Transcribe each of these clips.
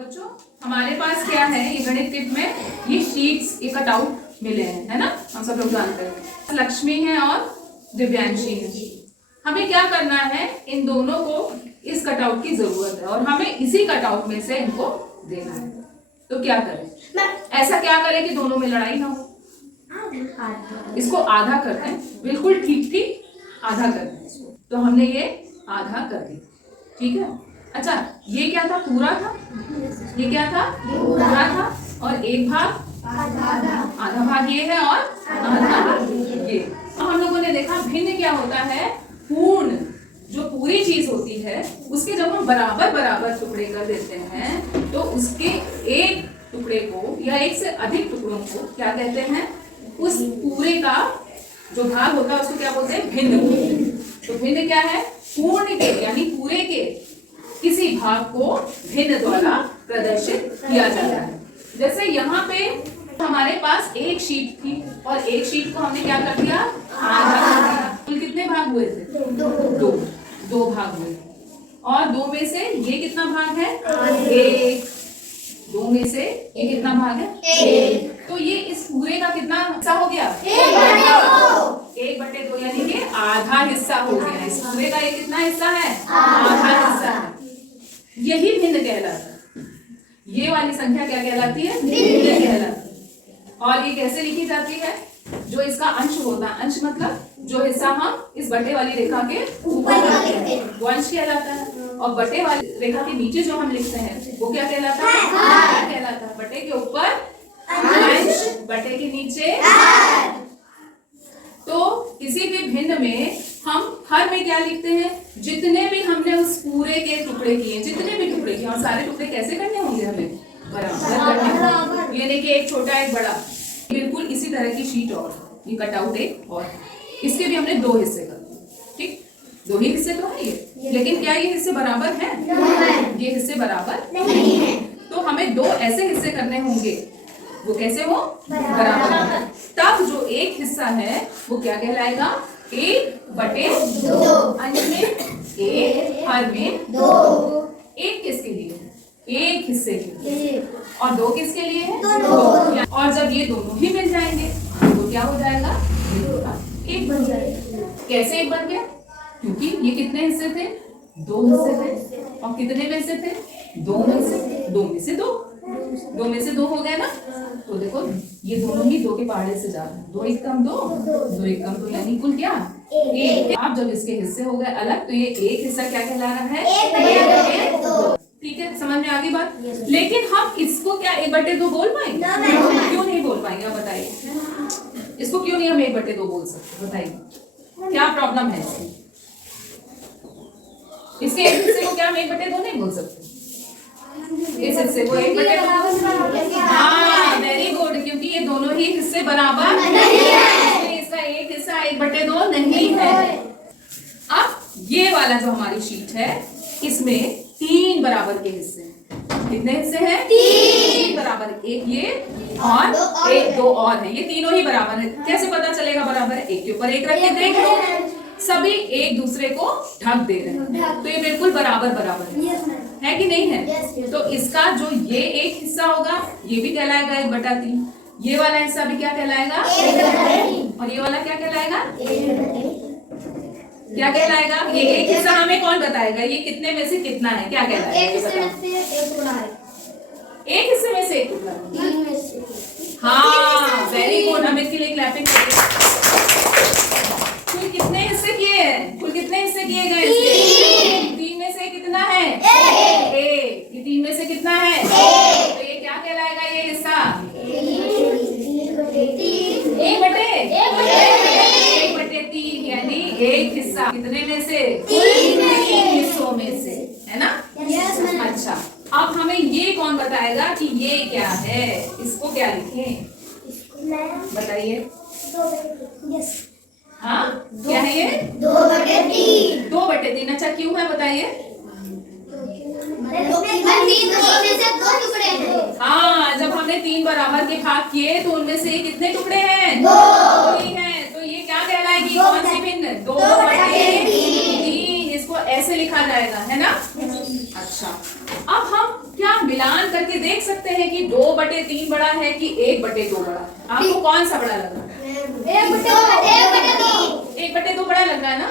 बच्चों हमारे पास क्या है, ये गणित किट में ये शीट्स, ये कटआउट मिले हैं, है ना। हम सब लोग जानते हैं लक्ष्मी है और दिव्यांशी है। हमें क्या करना है, इन दोनों को इस कटआउट की जरूरत है और हमें इसी कटआउट में से इनको देना है। तो क्या करें, ऐसा क्या करें कि दोनों में लड़ाई ना हो। इसको आधा कर दें, बिल्कुल ठीक ठीक आधा कर दें इसको। तो हमने ये आधा कर दिया, ठीक है। अच्छा, ये क्या था, पूरा था, ये क्या था, पूरा था, और एक भाग आधा भाग ये है और आधा भाग ये। तो हम लोगों ने देखा भिन्न क्या होता है, पूर्ण जो पूरी चीज होती है उसके जब हम बराबर बराबर टुकड़े कर देते हैं तो उसके एक टुकड़े को या एक से अधिक टुकड़ों को क्या कहते हैं, उस पूरे का जो भाग होता है उसको क्या बोलते हैं, भिन्न बोलते हैं। तो भिन्न क्या है, पूर्ण के यानी पूरे के किसी भाग को भिन्न द्वारा प्रदर्शित किया जाता है। जैसे यहाँ पे हमारे पास एक शीट थी और एक शीट को हमने क्या कर दिया, आधा कर दिया। कुल कितने भाग हुए थे, दो भाग हुए। और दो में से ये कितना भाग है, एक। दो में से ये कितना भाग है, एक। तो ये इस पूरे का कितना हिस्सा हो गया, 1/2, यानी कि आधा हिस्सा हो गया। इस पूरे का ये कितना हिस्सा है, आधा हिस्सा है। यही भिन्न कहलाता है। ये वाली संख्या क्या कहलाती है, भिन्न कहलाती है। और ये कैसे लिखी जाती है, जो इसका अंश होता है, अंश मतलब जो हिस्सा हम इस बटे वाली रेखा के ऊपर लिखते हैं वो अंश कहलाता है, और बटे वाली रेखा के नीचे जो हम लिखते हैं वो क्या कहलाता है, भाग कहलाता है। बटे के ऊपर अंश, बटे के नीचे। तो किसी भी भिन्न में हम हर में क्या लिखते हैं, जितने भी हमने उस पूरे के टुकड़े किए, जितने भी टुकड़े किए, और सारे टुकड़े कैसे करने होंगे, हमें बराबर करने होंगे। ये नहीं कि एक छोटा एक बड़ा। बिल्कुल इसी तरह की शीट और ये कटआउट एक और, इसके भी हमने दो हिस्से कर दिए, ठीक। दो ही हिस्से तो है ये, लेकिन क्या ये हिस्से बराबर हैं? ये हिस्से बराबर नहीं है। तो हमें दो ऐसे हिस्से करने होंगे, वो कैसे हो, बराबर। तब जो एक हिस्सा है वो क्या कहलाएगा, 1/2। अंश में 1, हर में 2। एक किसके लिए है, एक हिस्से के लिए, और दो किसके लिए है, दो। और जब ये दोनों ही मिल जाएंगे तो क्या हो जाएगा, एक बन जाएगा। कैसे एक बन गया, क्योंकि ये कितने हिस्से थे, दो हिस्से थे। और कितने में से थे, दो में से दो हो गए ना। तो देखो ये दोनों ही दो के पहाड़े से जा रहे हैं, 2 1 कम 2, 2 1 कम 2, यानी कुल क्या, 1। आप जब इसके हिस्से हो गए अलग तो ये एक हिस्सा क्या कहला रहा है, 1/2। ठीक है, समझ में आ गई बात। लेकिन हम इसको क्या 1/2 बोल पाएंगे, क्यों नहीं बोल पाएंगे, आप बताइए। इसको क्यों नहीं हम 1/2 बोल सकते, बताइए क्या प्रॉब्लम है इसके एक हिस्से को क्या हम 1/2 नहीं बोल सकते, इस हिस्से को 1/2। हाँ, वेरी गुड, क्योंकि ये दोनों ही हिस्से बराबर नहीं है, इसका एक हिस्सा 1/2 नहीं है। अब ये वाला जो हमारी शीट है इसमें 3 बराबर के हिस्से हैं। कितने हिस्से हैं, 3 बराबर। एक ये और एक, 2 और है, ये तीनों ही बराबर है। कैसे पता चलेगा बराबर है, एक के ऊपर एक रख के देख लो, सभी एक दूसरे को ढक दे रहे हैं, तो ये बिल्कुल बराबर है कि नहीं है। तो इसका जो ये एक हिस्सा होगा ये भी कहलाएगा 1/3, ये वाला हिस्सा भी क्या कहलाएगा, 1/3, और ये वाला क्या कहलाएगा, क्या कहलाएगा। ये एक हिस्सा हमें कौन बताएगा, ये कितने में से कितना है, क्या कहलाएगा, एक हिस्से में से एक टुकड़ा है, एक हिस्से में से एक टुकड़ा। हाँ, वेरी गुड, हम इसके लिए क्लैपिंग करेंगे। कुल कितने हिस्से किए हैं, कुल कितने हिस्से किए गए, 3 में से कितना है, 1। ये 3 में से कितना है, तो ये क्या कहलाएगा, ये हिस्सा 1/3, यानी एक हिस्सा कितने में से, 3 हिस्सों में से, है ना। अच्छा, अब हमें ये कौन बताएगा कि ये क्या है, इसको क्या लिखें, बताइए। हाँ, क्या है ये, 2/3। 2/3, अच्छा क्यों है बताइए। हाँ, जब हमने 3 बराबर के भाग किए तो उनमें से कितने टुकड़े हैं, 2 ही हैं। तो ये क्या कहलाएगी, कौन सी भिन्न, 2/3। इसको ऐसे लिखा जाएगा, है ना। अच्छा, अब हम क्या मिलान करके देख सकते हैं कि 2/3 बड़ा है कि 1/2 बड़ा है? आपको कौन सा बड़ा लग रहा है? 1/2 बड़ा लग रहा है ना?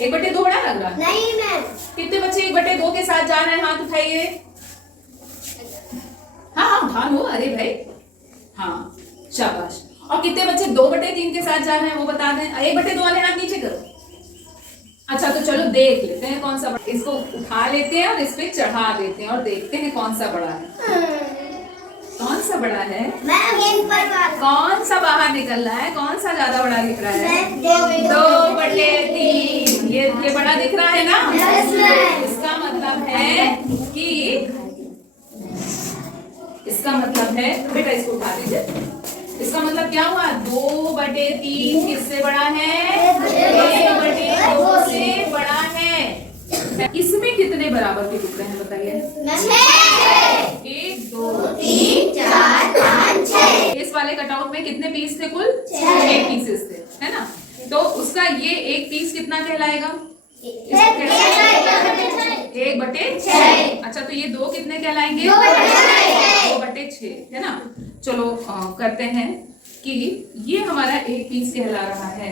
1/2 बड़ा लग रहा है? नहीं मैम। कितने बच्चे 1/2 के साथ जा रहे हैं? हाथ उठाइए। हाँ हाँ उठा लो, अरे भाई हाँ शाबाश। और कितने बच्चे 2/3 के साथ जा रहे हैं वो बता दें। 1/2 वाले हाथ नीचे करो। अच्छा तो चलो देख लेते हैं कौन सा बड़ा। इसको उठा लेते हैं और इस पे चढ़ा देते हैं और देखते हैं कौन सा बड़ा है। कौन सा बड़ा है? कौन सा बाहर निकल रहा है? कौन सा ज्यादा बड़ा दिख रहा है? 2/3। ये बड़ा दिख रहा है ना? इसका मतलब है बेटा इसको उठा दीजिए। इसका मतलब क्या हुआ? 2/3 किससे बड़ा है? 1/2 से बड़ा है। इसमें कितने बराबर के टुकड़े हैं बताइए? 1 2 3 4 5 6। इस वाले कटआउट में कितने पीस थे? कुल 6 पीसेस थे, है ना? तो उसका ये एक पीस कितना कहलाएगा? 1/6। अच्छा तो ये 2 कितने कहलाएंगे? 2/6, है ना? चलो करते हैं कि ये हमारा एक पीस कहला रहा है,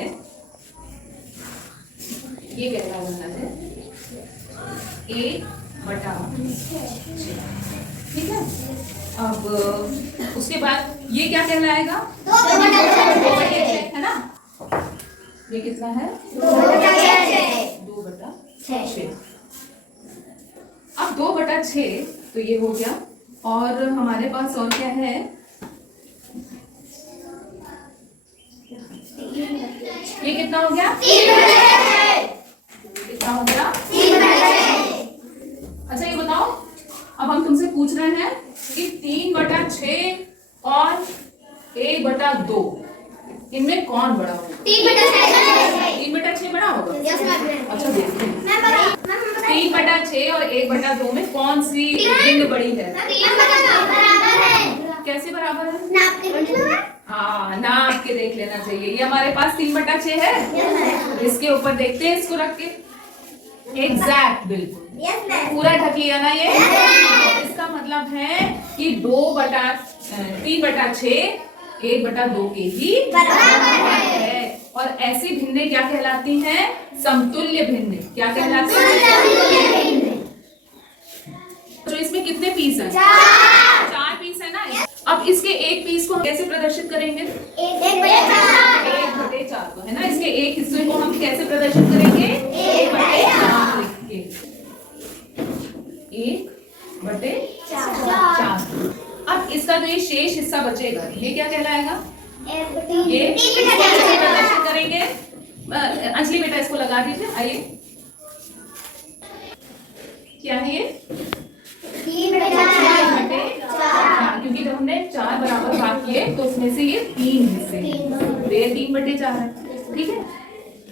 ये कहला रहा है 1/6, ठीक है? अब उसके बाद ये क्या कहलाएगा? 2/6, है ना? ये कितना है? 2/6। अब 2/6 तो ये हो गया। और हमारे पास और क्या है? ये कितना हो गया? 3/6। कितना हो गया? 3/6। अच्छा ये बताओ, अब हम तुमसे पूछ रहे हैं कि 3/6 और 1/2 इनमें कौन बड़ा होगा? 3/6 बड़ा होगा। अच्छा देखिए 3/6 और 1/2 में कौन सी भिन्न बड़ी है? कैसे बराबर है? हाँ नाप के देख लेना चाहिए। ये हमारे पास 3/6 है। इसके ऊपर देखते हैं इसको रख के। एग्जैक्ट बिल्कुल पूरा ढक लिया ना ये। इसका मतलब है कि 3/6 1/2 के ही बराबर है। और ऐसी भिन्नें क्या कहलाती हैं? समतुल्य भिन्नें। क्या कहलाती हैं? तो इसमें कितने पीस हैं? 4 पीस है ना। अब इसके एक पीस को हम कैसे प्रदर्शित करेंगे? 1/4 को, है ना? इसके एक हिस्से को हम कैसे प्रदर्शित करेंगे? 1/4 लिख के 1/4। अब इसका जो ये शेष हिस्सा बचेगा ये क्या कहलाएगा? ये प्रदर्शित करेंगे। अंजलि बेटा इसको लगा दीजिए। आइए क्या है ये? 3/4। क्योंकि जब हमने 4 बराबर भाग किए तो उसमें से ये 3 हिस्से, तो ये 3/4 है, ठीक है?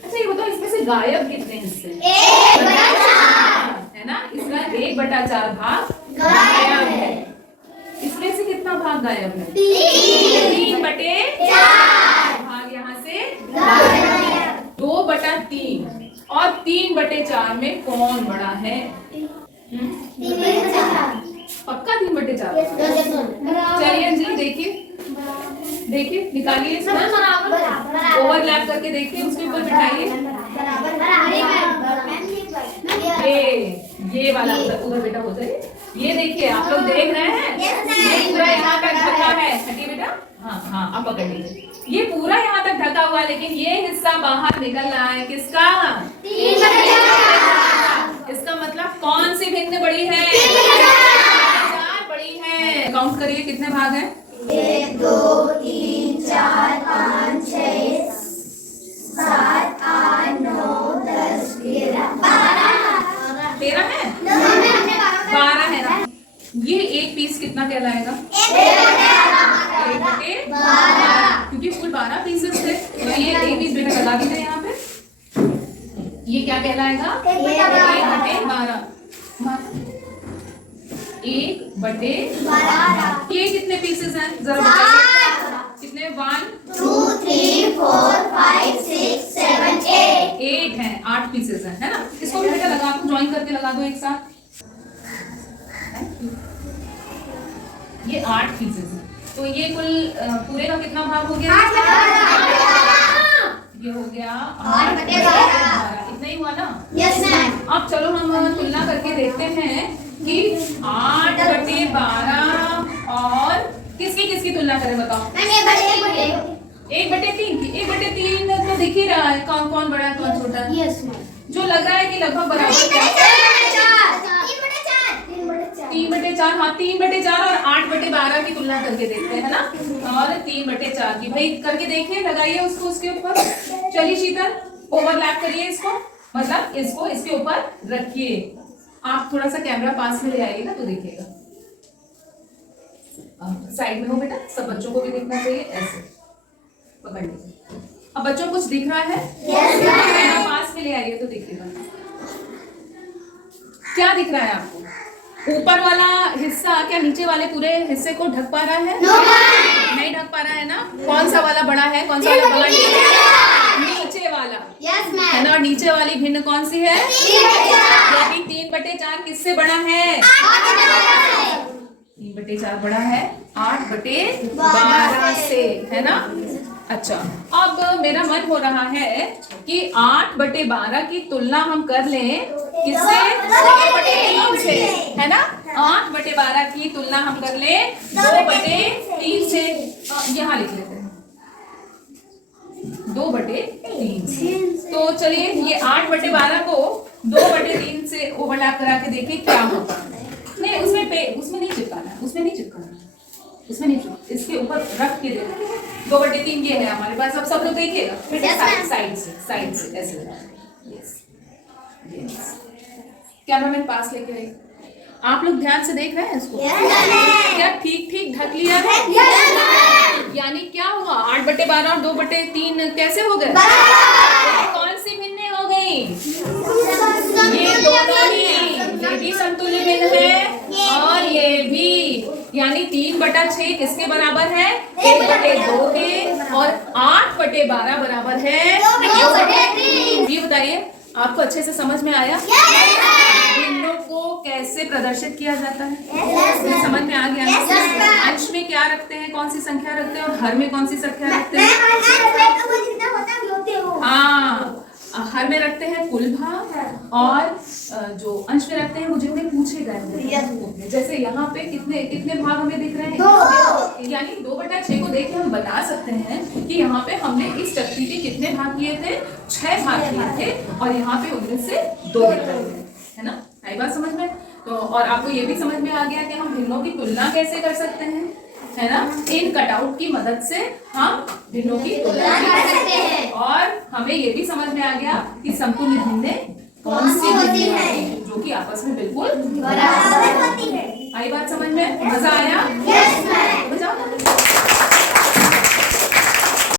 अच्छा ये बताओ इसमें से गायब कितने हिस्से? 1/4, है ना? इसका 1/4 भाग गायब है। इसमें से कितना भाग गायब है? 3/4 भाग यहाँ से गायब। 2/3 और 3/4 में कौन बड़ा है? पक्का 3/4। चलिए अंजलि देखिए निकालिए इसको, ओवरलैप करके देखिए, उसके ऊपर बिठाइए। ये वाला उधर बेटा हो जाए। ये देखिए आप लोग देख रहे हैं, ये पूरा यहाँ तक ढका है। हटिए बेटा, हाँ अब पकड़ लीजिए। ये पूरा यहाँ तक ढका हुआ है, लेकिन ये हिस्सा बाहर निकल रहा है। किसका? 3/4। इसका मतलब कौन सी भिन्न बड़ी है? 4 बड़ी है। काउंट करिए कितने भाग हैं? 1 2 3 4 5 6 7 8 9 10 11 12 13 है? 12 है ना? ये एक पीस कितना कहलाएगा? 1/12। क्योंकि कुल 12 पीसेस थे, तो ये एक पीस बेटा लगा दीजिए यहाँ पे। ये क्या कहलाएगा? 1/12। 1/12। ये कितने पीसेस हैं जरा बताइए? कितने? 1 2 3 4 5 6 7 8 8 हैं। 8 पीसेस हैं, है ना? इसको भी बेटा लगा दो, ज्वाइन करके लगा दो एक साथ। ये 8 पीसेस है, तो ये कुल पूरे का कितना भाग हो गया? ये हो गया 8/12। इतना ही हुआ ना? Yes ma'am. अब चलो हम तुलना करके देखते हैं कि 8/12 और किसकी तुलना करें, बताओ। 1/3 की। 1/3 तो दिख ही रहा है कौन कौन बड़ा है कौन छोटा है। Yes ma'am. जो लग रहा है कि लगभग बराबर है। 3/4। हाँ, 3/4 और 8/12 की तुलना करके देखते हैं ना, और 3/4 की। भाई करके देखिए, लगाइए उसको उसके ऊपर। चलिए शीतल, ओवरलैप करिए इसको, मतलब इसको इसके ऊपर रखिए। आप थोड़ा सा कैमरा पास में ले आइएगा तो देखिएगा। साइड में हो बेटा, सब बच्चों को भी दिखना चाहिए, ऐसे पकड़ लीजिए। अब बच्चों को कुछ दिख रहा है? कैमरा पास में ले आइए तो दिखेगा। क्या दिख रहा है आपको? ऊपर वाला हिस्सा क्या नीचे वाले पूरे हिस्से को ढक पा रहा है? नहीं ढक पा रहा है ना। कौन सा वाला बड़ा है, कौन सा वाला बड़ा? नीचे वाला यस मैम। है ना। और नीचे वाली भिन्न कौन सी है? यानी 3/4 किससे बड़ा है? 3/4 बड़ा है 8/12 से, है ना। अच्छा, अब मेरा मन हो रहा है कि 8/12 की तुलना हम कर लें किससे? 2/3 से, है ना। 8/12 की तुलना हम कर लें 2/3 से। यहाँ लिख लेते हैं 2/3 से। तो चलिए ये 8/12 को 2/3 से ओवरलैप करा के देखिए क्या होता है। नहीं, उसमें नहीं चिपकाना है, उसमें नहीं चिपकाना है, उसमें नहीं चिपकाना, इसके ऊपर रख के देखो। 2/3 ये है हमारे पास। अब सब लोग देखिएगा, साइड से ऐसे। यस, कैमरामैन पास लेके आइए। आप लोग ध्यान से देख रहे हैं इसको? क्या ठीक ढक लिया है? यानी क्या हुआ? 8/12 और 2/3 कैसे हो गए? कौन सी भिन्न हो गई? ये दोनों ही। ये भी समतुल्य भिन्न है और ये भी। यानी 3/6 किसके बराबर है? 1/2 के। और 8/12 बराबर है 2/3। ये बताइए, आपको अच्छे से समझ में आया भिन्नों को कैसे प्रदर्शित किया जाता है? समझ में आ गया ना? अंश में क्या रखते हैं, कौन सी संख्या रखते हैं, और हर में कौन सी संख्या रखते हैं? हाँ, हर में रखते हैं कुल भाग, और जो अंश में रखते हैं वो जितने पूछे गए हैं। जैसे यहाँ पे कितने भाग हमें दिख रहे हैं? 2। यानी 2/6 को देख के हम बता सकते हैं कि यहाँ पे हमने इस चक्री के कितने भाग किए थे? 6 भाग किए थे, और यहाँ पे उनमें से 2 दिख रहे हैं, है ना। आई बात समझ में? तो और आपको ये भी समझ में आ गया कि हम भिन्नों की तुलना कैसे कर सकते हैं, है ना। इन कटआउट की मदद से हम भिन्नों की तुलना कर सकते हैं। और हमें ये भी समझ में आ गया कि समतुल्य भिन्नें कौन सी होती है, जो कि आपस में बिल्कुल बराबर होती है। आई बात समझ में? मजा आया? Yes ma'am.